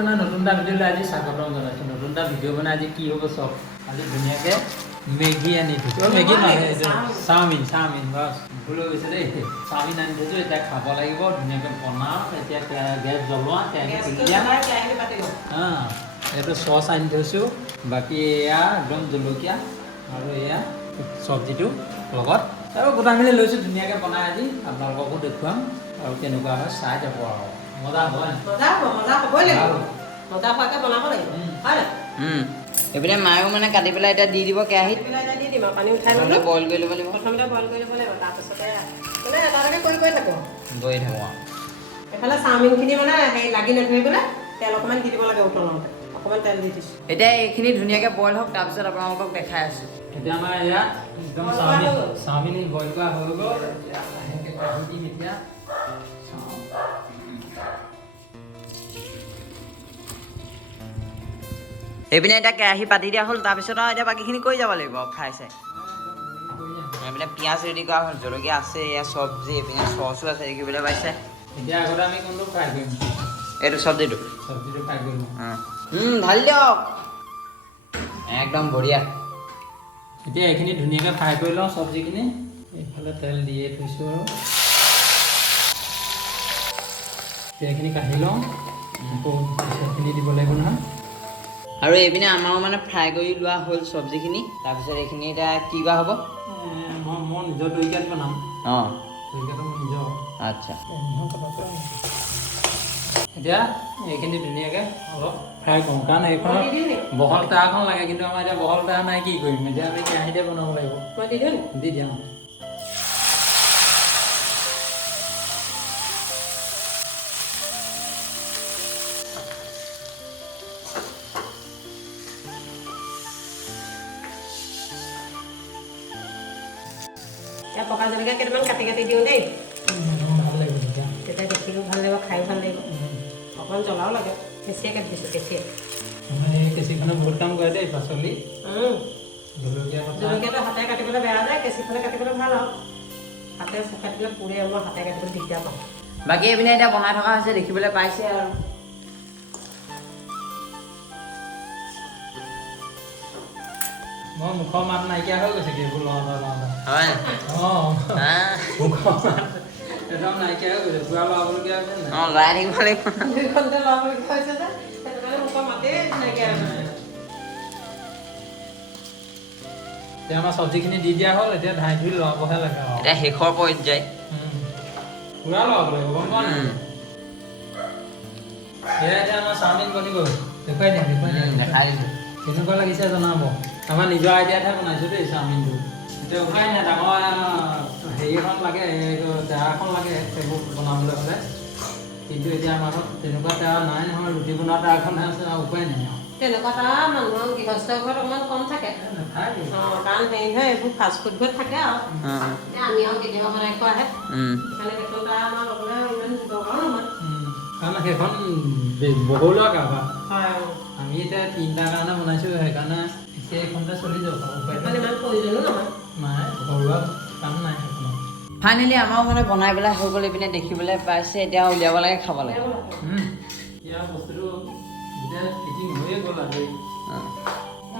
ना नतुन दा भिडिओ ले আজি স্বাগতম জনাইছো নতুন दा भिडिओ মানে আজি কি হ'ব সব আজি ধুনিয়াকে মেগি আনি দিছো মেগি মানে চাওমিন বাস ভুল গৈছে দেই চাওমিন আনি দিছো এটা খাব লাগিব ধুনিয়াকে বনাও এতিয়া গ্যাস জ্বলোৱা তেল দিয়া হা এটা সস আনি দিছো বাকি এয়া একদম জলকীয়া আৰু এয়া সবজিটো লগত আৰু গোটা মিলি লৈছো ধুনিয়াকে বনাই আজি আপোনালোককো দেখুৱাম আৰু কেনেকুৱা হয় চাই যাব আৰু মজা হয় মজা হ'বই লাগিব মজা খোৱাকে বনাব লাগিব হয় না এপিনে মায়ো মানে কাটি পেলাই এটা দি দিব কেৰাহীত দি দিম পানী উঠাই ল'লো বইল কৰি ল'ব লাগিব প্ৰথমতে বইল কৰি ল'ব লাগিব তাৰপিছতে মানে এটাকে কৰি থাকোঁ গৈ থাকোঁ এফালে চাওমিনখিনি মানে হেৰি লাগি নধৰিবলৈ তেল অকণমান দি দিব লাগে উতলাওঁতে অকণমান তেল দি দিছোঁ এতিয়া এইখিনি ধুনীয়াকৈ বইল হওক তাৰপিছত আপোনালোকক দেখাই আছোঁ এতিয়া আমাৰ এয়া একদম চাওমিন বইল কৰা হৈ গ'ল এতিয়া এইপিনে এতিয়া কেৰাহী পাতি দিয়া হ'ল তাৰপিছত আৰু এতিয়া বাকীখিনি কৰি যাব লাগিব ফ্ৰাই চাই এইপিনে পিঁয়াজ ৰেডি কৰা হ'ল জলকীয়া আছে এয়া চব্জি এইপিনে চচো আছে দেখিবলৈ পাইছে এতিয়া আগতে আমি কোনটো ফ্ৰাই কৰিম এইটো চব্জিটো ফ্ৰাই কৰিম ঢালি দিয়ক একদম বঢ়িয়া এতিয়া এইখিনি ধুনীয়াকৈ ফ্ৰাই কৰি লওঁ চব্জিখিনি এইফালে তেল দিয়ে থৈছোঁ আৰু এইখিনি কাঢ়ি লওঁ আকৌ পিছৰখিনি দিব লাগিব নহয় আৰু এইপিনে আমাৰো মানে ফ্ৰাই কৰি লোৱা হ'ল চব্জিখিনি তাৰপিছত এইখিনি এতিয়া কি বা হ'ব মই নিজৰ তৰিকাত বনাম অঁ তৰিকাটো মোৰ নিজৰ আচ্ছা এতিয়া এইখিনি ধুনীয়াকৈ অলপ ফ্ৰাই কৰোঁ কাৰণ এইখন বহল তাৱাখন লাগে কিন্তু আমাৰ এতিয়া বহল তাৱা নাই কি কৰিম এতিয়া আমি কেৰাহীতে বনাব লাগিব মই দি দিওঁ দি দিয়া এতিয়া পকা জলকীয়া কেইটামান কাটি কাটি দিওঁ দেই ভাল লাগিব তেতিয়া দেখিলেও ভাল লাগিব খায়ো ভাল লাগিব অকণমান জ্বলাও লাগে কেঁচিয়ে কাটি দিছোঁ কেঁচিয়ে এই কেঁচিখনে বহুত কাম কৰে দেই পাচলি জলকীয়াটো হাতে কাটিবলৈ বেয়া যায় কেঁচিখনে কাটিবলৈ ভাল আৰু হাতে কাটিলে পুৰে মই হাতে কাটিবলৈ দিগদাৰ পাওঁ বাকী এইপিনে এতিয়া বনাই থকা হৈছে দেখিবলৈ পাইছে আৰু মই মুখৰ মাত নাইকিয়া হৈ গৈছে এইবোৰ লওঁতে হয় মুখৰ মাত একদম নাইকিয়া হৈ গৈছে পুৰা লগাবলগীয়া হৈছে নাই অঁ লৰাই থাকিব লাগিব দুইখনতে লগাবলগীয়া হৈছে যে সেইটো কাৰণে মুখৰ মাতেই নাইকিয়া হৈছে এতিয়া আমাৰ চব্জিখিনি দি দিয়া হ'ল এতিয়া ঢাই ধুই লগাবহে লাগে আৰু এতিয়া শেষৰ পৰ্যায় পুৰা লগাব লাগিব গম পোৱা নাই এয়া এতিয়া আমাৰ চাওমিন বনি গ'ল দেখুৱাই দিম দেখাই দিছোঁ কেনেকুৱা লাগিছে জনাব আমাৰ নিজৰ আইডিয়াতহে বনাইছোঁ দেই চাওমিনটো এতিয়া উপায় নাই ডাঙৰ হেৰি এখন লাগে টেৱা এখন লাগে সেইবোৰ বনাবলৈ হ'লে কিন্তু এতিয়া আমাৰ ঘৰত তেনেকুৱা টেৱা নাই নহয় ৰুটি বনোৱা টেৱাখনহে আছে আৰু উপায় নাই আৰু তেনেকুৱা এটা মানুহৰ গৃহস্থ ঘৰত অকণমান কম থাকে কাৰণ হেৰি নহয় এইবোৰ ফাষ্ট ফুডবোৰত থাকে আৰু আমি আৰু কেতিয়াবা বনাই খোৱাহে সেইকাৰণে সেইটো তাৰ আমাৰ ল'বলৈ ইমান দৰকাৰো নহয় কাৰণ সেইখন বহুলোৱা কাৰোবাৰ হয় আমি এতিয়া তিনিটাৰ কাৰণে বনাইছোঁ সেইকাৰণে সেইখনতে চলি যাব সেইখন ইমান প্ৰয়োজনো নহয় নাই ঘৰুৱা কাম নাই সেইখনত ফাইনেলি আমাৰো মানে বনাই পেলাই হৈ গ'ল এইপিনে দেখিবলৈ পাইছে এতিয়া উলিয়াব লাগে খাব লাগে ইয়াৰ বস্তুটো এতিয়া ফিটিং হৈয়ে গ'ল আৰু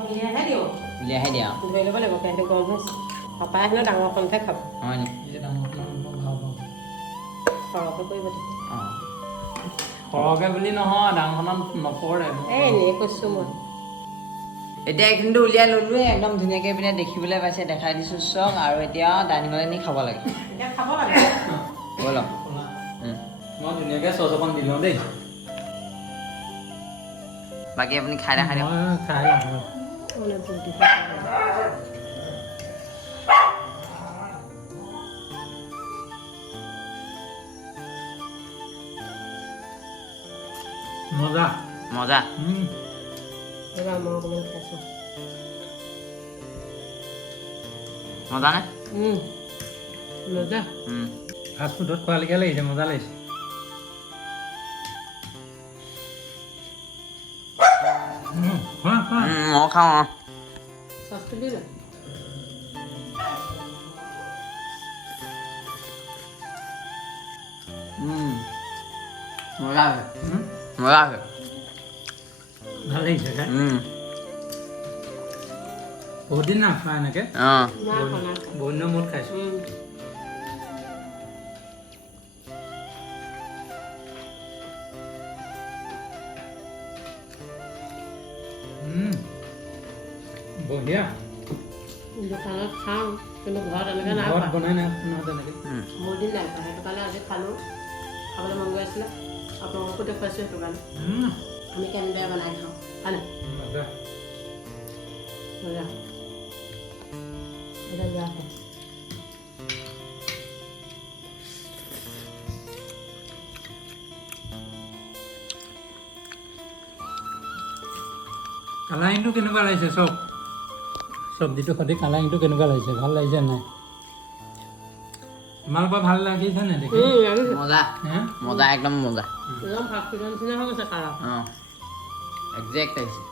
উলিয়াইহে দিওঁ উলিয়াইহে দিয়া ধৰি ল'ব লাগিব কেৰাহীটো গৰম হৈছে পাপাই হেনো ডাঙৰখনহে খাব হয় নি এই ডাঙৰখন মই ভাল পাওঁ সৰহকৈ কৰিব অঁ সৰহকৈ বুলি নহয় ডাঙৰখনত নপৰে এই এনেই কৈছোঁ মই এতিয়া এইখিনিতো উলিয়াই ল'লোৱে একদম ধুনীয়াকৈ পিনে দেখিবলৈ পাইছে দেখাই দিছোঁ চক আৰু এতিয়া ডাইনিঙলৈ নি খাব লাগে এতিয়া খাব লাগে ব'লক মই ধুনীয়াকৈ চচ অকণ দি লওঁ দেই বাকী আপুনি খাই দেখাই দিয়ক মই খাই লওঁ মজা মজা এইবাৰ মই অকণমান খাইছোঁ মজা নে মজা ফাষ্ট ফুডত খোৱালৈকে লাগিছে মজা লাগিছে মই খাওঁ অঁ চচটো দি লওঁ মজা আছে মজা আছে ভাল লাগিছে খাই বহুত দিন নাখোৱা এনেকৈ অঁ বহুত দিনৰ মূৰত খাইছোঁ বঢ়িয়া দোকানত খাওঁ কিন্তু ঘৰত এনেকৈ নাই ঘৰত খোৱা বনাই নাই তেনেকৈ বহুত দিন নাই খোৱা সেইটো কাৰণে আজি খালোঁ খাবলৈ মন গৈ আছিলে আপোনালোককো দেখুৱাইছোঁ সেইটো কাৰণে আমি কেনেদৰে বনাই খাওঁ হয় নাই মজা মজা এটা বেয়া খাওঁ কালাৰিংটো কেনেকুৱা লাগিছে চব চব্জিটো সৈতে কালাৰিংটো কেনেকুৱা লাগিছে ভাল লাগিছে নাই তোমালোকৰ ভাল লাগিছে নাই দেখি মজা হে মজা একদম মজা একদম ফাষ্টফুডৰ নিচিনা হৈ গৈছে কাৰা অঁ একজেক্ট আহিছে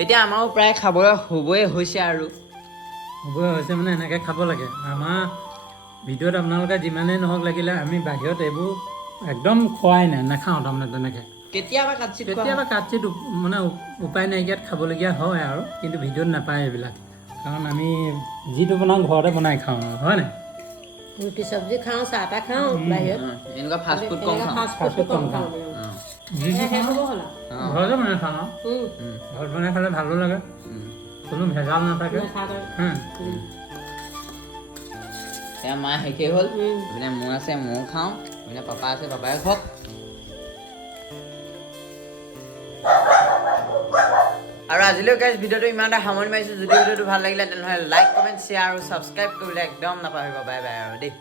এতিয়া আমাৰো প্ৰায় খাবলৈ হ'বই হৈছে আৰু হ'বই হৈছে মানে এনেকৈ খাব লাগে আমাৰ ভিডিঅ'ত আপোনালোকে যিমানেই নহওক লাগিলে আমি বাহিৰত এইবোৰ একদম খোৱাই নাই নাখাওঁ তাৰমানে তেনেকৈ কেতিয়াবা কাটচিত কেতিয়াবা কাটচিত মানে উপায় নাইকিয়াত খাবলগীয়া হয় আৰু কিন্তু ভিডিঅ'ত নাপায় এইবিলাক কাৰণ আমি যিটো বনাওঁ ঘৰতে বনাই খাওঁ আৰু হয় নাই ৰুটি চব্জি খাওঁ চাহ তাহ খাওঁ বাহিৰত এনেকুৱা ফাষ্ট ফুড কম খাওঁ ফাষ্টফুড কম খাওঁ যি যি শেষ খাওঁ হ'ব হ'ল আৰু ঘৰতে বনাই খাওঁ আৰু ঘৰত বনাই খালে ভালো লাগে কোনো ভেজাল নাথাকে এতিয়া মা শেষেই হ'ল এইপিনে মোৰ আছে ময়ো খাওঁ এইপিনে পাপা আছে পাপাই খাওক আৰু আজিলৈ গাইজ ভিডিঅ'টো ইমানটা সামৰণি মাৰিছোঁ যদি ভিডিঅ'টো ভাল লাগিলে তেনেহ'লে লাইক কমেণ্ট শ্বেয়াৰ আৰু ছাবস্ক্ৰাইব কৰিবলৈ একদম নাপাহৰিব বাই বাই আৰু দেই